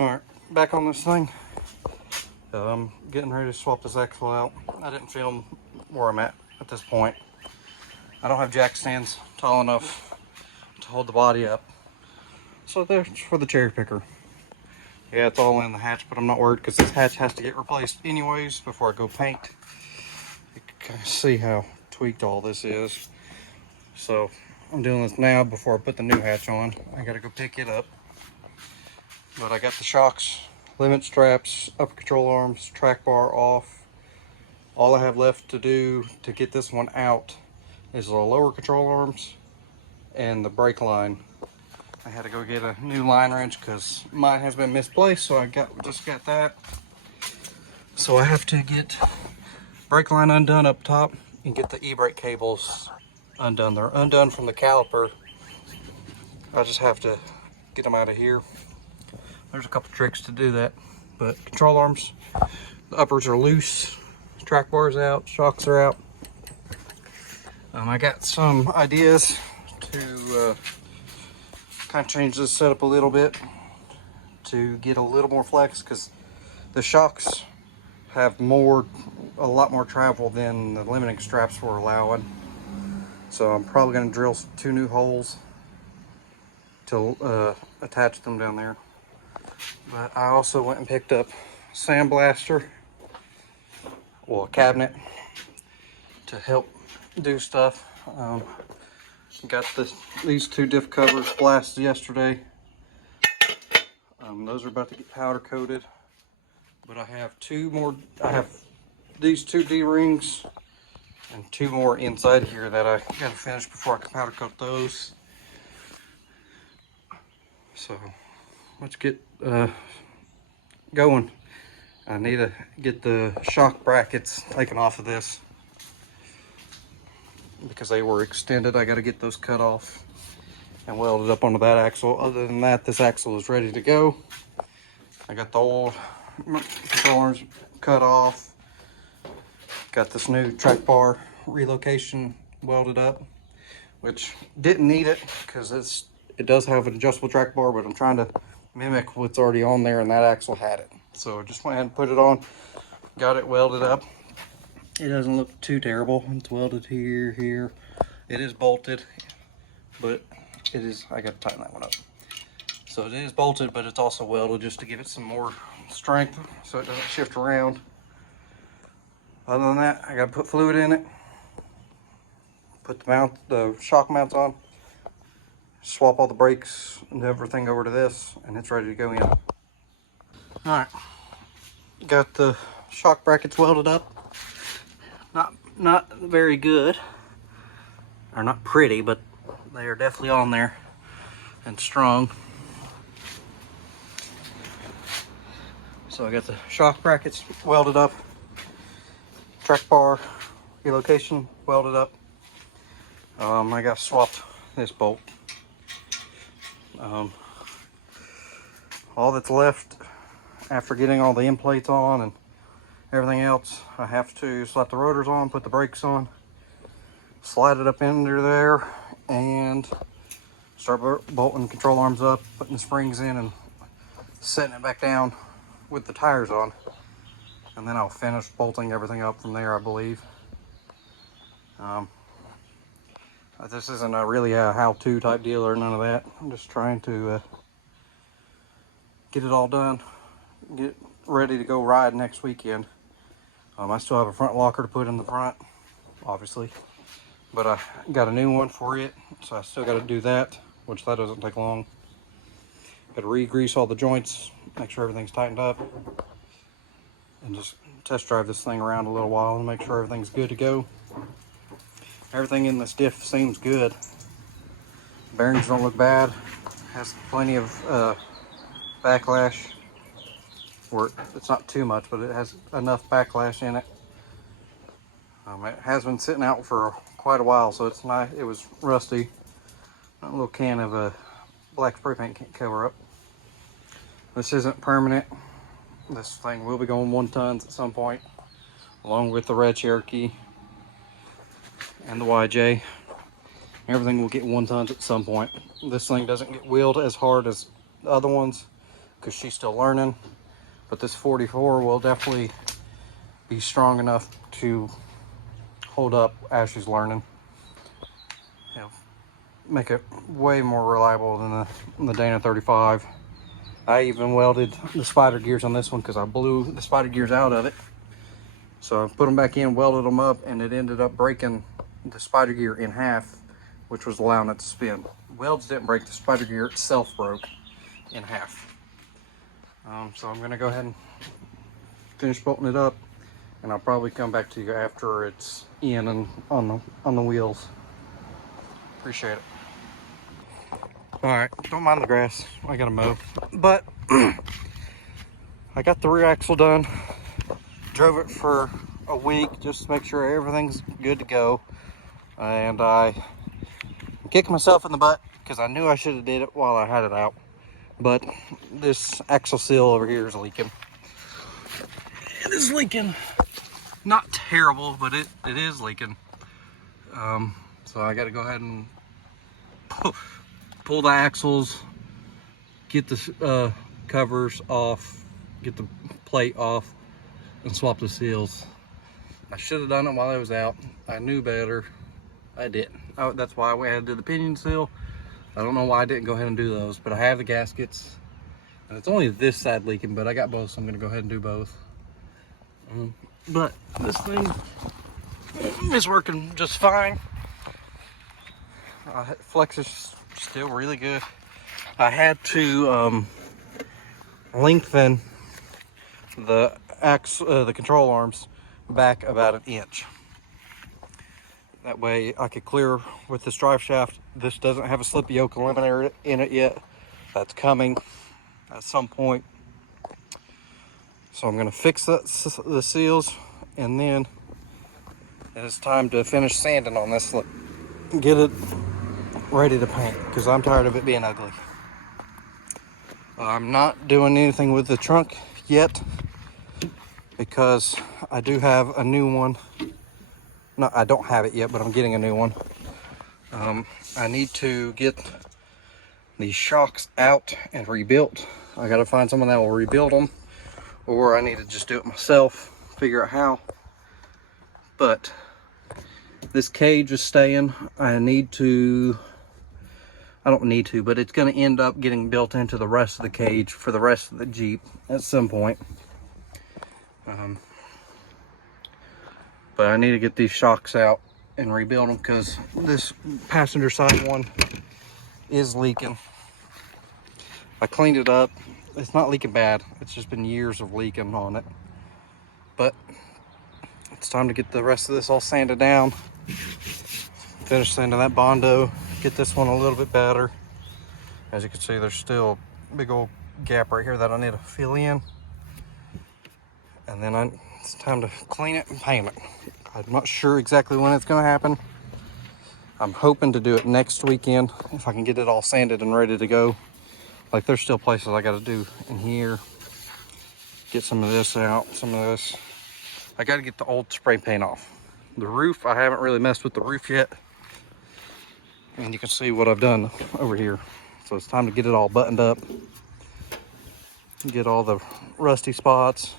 Alright, back on this thing. I'm getting ready to swap this axle out. I didn't film where I'm at this point. I don't have jack stands tall enough to hold the body up. So there's for the cherry picker. Yeah, it's all in the hatch, but I'm not worried because this hatch has to get replaced anyways before I go paint. You can kind of see how tweaked all this is. So I'm doing this now before I put the new hatch on. I gotta go pick it up. But I got the shocks, limit straps, upper control arms, track bar off. All I have left to do to get this one out is the lower control arms and the brake line. I had to go get a new line wrench because mine has been misplaced, so I just got that. So I have to get brake line undone up top and get the e-brake cables undone. They're undone from the caliper. I just have to get them out of here. There's a couple tricks to do that, but control arms, the uppers are loose, track bar's out, shocks are out. I got some ideas to kind of change this setup a little bit to get a little more flex, because the shocks have a lot more travel than the limiting straps were allowing. So I'm probably going to drill 2 new holes to attach them down there. But I also went and picked up a sandblaster, well, a cabinet, to help do stuff. Got these 2 diff covers blasted yesterday. Those are about to get powder coated. But I have 2 more. I have these 2 D-rings and 2 more inside here that I gotta finish before I can powder coat those. So let's get going. I need to get the shock brackets taken off of this because they were extended. I got to get those cut off and welded up onto that axle. Other than that, this axle is ready to go. I got the old control arms cut off. Got this new track bar relocation welded up, which didn't need it because it does have an adjustable track bar, but I'm trying to mimic what's already on there, and that axle had it. So I just went ahead and put it on, got it welded up. It doesn't look too terrible. It's welded here. It is bolted, but it is, I gotta tighten that one up. So it is bolted, but it's also welded just to give it some more strength so it doesn't shift around. Other than that, I gotta put fluid in it, put the shock mounts on, swap all the brakes and everything over to this, and it's ready to go in. Alright, got the shock brackets welded up. Not very good, or not pretty, but they are definitely on there and strong. So I got the shock brackets welded up, track bar relocation welded up. I got to swap this bolt. All that's left after getting all the end plates on and everything else, I have to slap the rotors on, put the brakes on, slide it up under there, and start bolting control arms up, putting the springs in, and setting it back down with the tires on. And then I'll finish bolting everything up from there, I believe. This isn't really a how-to type deal or none of that. I'm just trying to get it all done, get ready to go ride next weekend. I still have a front locker to put in the front, obviously, but I got a new one for it, so I still got to do that, which that doesn't take long. Got to re-grease all the joints, make sure everything's tightened up, and just test drive this thing around a little while and make sure everything's good to go. Everything in this diff seems good. Bearings don't look bad. Has plenty of backlash. Or it's not too much, but it has enough backlash in it. It has been sitting out for quite a while, so it's nice. It was rusty. A little can of black spray paint can't cover up. This isn't permanent. This thing will be going 1 tons at some point, along with the red Cherokee and the YJ. Everything will get 1 tons at some point. This thing doesn't get wheeled as hard as the other ones, because she's still learning. But this 44 will definitely be strong enough to hold up as she's learning. You know, make it way more reliable than the Dana 35. I even welded the spider gears on this one because I blew the spider gears out of it. So I put them back in, welded them up, and it ended up breaking the spider gear in half, which was allowing it to spin. Welds didn't break, the spider gear itself broke in half. So I'm gonna go ahead and finish bolting it up, and I'll probably come back to you after it's in and on the wheels. Appreciate it. All right, don't mind the grass, I gotta mow. But I got the rear axle done. Drove it for a week just to make sure everything's good to go. And I kicked myself in the butt because I knew I should have did it while I had it out. But this axle seal over here is leaking. It is leaking. Not terrible, but it is leaking. So I got to go ahead and pull the axles, get the covers off, get the plate off, and swap the seals. I should have done it while I was out. I knew better. I didn't. That's why I had to do the pinion seal. I don't know why I didn't go ahead and do those, but I have the gaskets. And it's only this side leaking, but I got both, so I'm gonna go ahead and do both. But this thing is working just fine. Flex is still really good. I had to lengthen the control arms back about 1 inch. That way I could clear with this drive shaft. This doesn't have a slip yoke eliminator in it yet. That's coming at some point. So I'm gonna fix the seals, and then it's time to finish sanding on this. Get it ready to paint, because I'm tired of it being ugly. I'm not doing anything with the trunk yet because I do have a new one. No, I don't have it yet, but I'm getting a new one. I need to get these shocks out and rebuilt. I gotta find someone that will rebuild them, or I need to just do it myself, figure out how. But this cage is staying. I don't need to, but it's gonna end up getting built into the rest of the cage for the rest of the Jeep at some point. But I need to get these shocks out and rebuild them, because this passenger side one is leaking. I cleaned it up. It's not leaking bad. It's just been years of leaking on it. But it's time to get the rest of this all sanded down. Finish sanding that Bondo. Get this one a little bit better. As you can see, there's still a big old gap right here that I need to fill in. And then it's time to clean it and paint it. I'm not sure exactly when it's going to happen. I'm hoping to do it next weekend if I can get it all sanded and ready to go. Like, there's still places I got to do in here. Get some of this out, some of this. I got to get the old spray paint off. The roof, I haven't really messed with the roof yet. And you can see what I've done over here. So it's time to get it all buttoned up. Get all the rusty spots.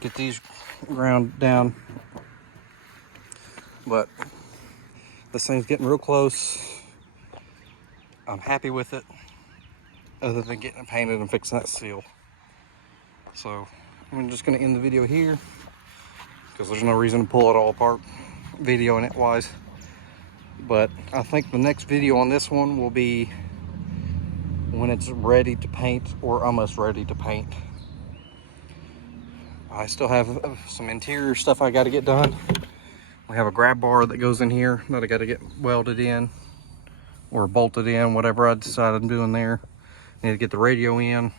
Get these ground down. But this thing's getting real close. I'm happy with it, other than getting it painted and fixing that seal. So I'm just going to end the video here, because there's no reason to pull it all apart videoing it wise. But I think the next video on this one will be when it's ready to paint, or almost ready to paint. I still have some interior stuff I got to get done. We have a grab bar that goes in here that I got to get welded in or bolted in, whatever I decide I'm doing there. Need to get the radio in.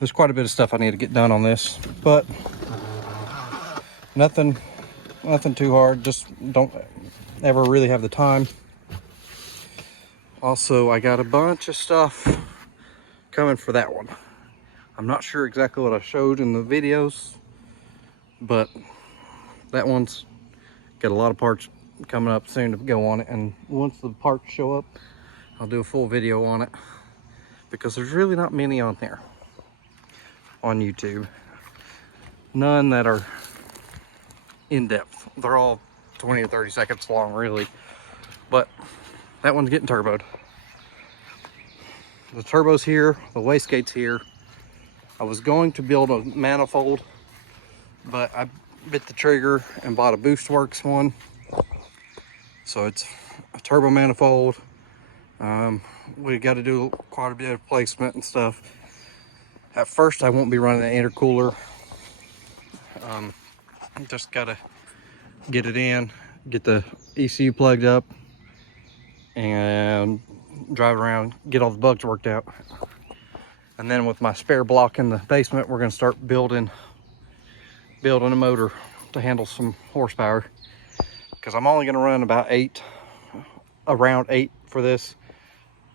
There's quite a bit of stuff I need to get done on this, but nothing too hard. Just don't ever really have the time. Also, I got a bunch of stuff coming for that one. I'm not sure exactly what I showed in the videos, but that one's got a lot of parts coming up soon to go on it. And once the parts show up, I'll do a full video on it, because there's really not many on there. on YouTube. None that are in depth. They're all 20 or 30 seconds long, really. But that one's getting turboed. The turbo's here, the wastegate's here. I was going to build a manifold, but I bit the trigger and bought a BoostWorks one. So it's a turbo manifold. We got to do quite a bit of placement and stuff. At first, I won't be running the intercooler. Just got to get it in, get the ECU plugged up, and drive around, get all the bugs worked out. And then with my spare block in the basement, we're going to start building a motor to handle some horsepower, because I'm only going to run about around 8 for this.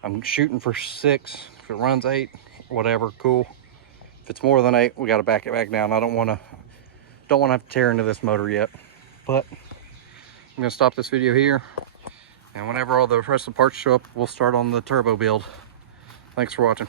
I'm shooting for 6. If it runs 8, whatever, cool. If it's more than 8, we got to back it back down. I don't want to have to tear into this motor yet. But I'm going to stop this video here, and whenever all the rest of the parts show up, we'll start on the turbo build. Thanks for watching.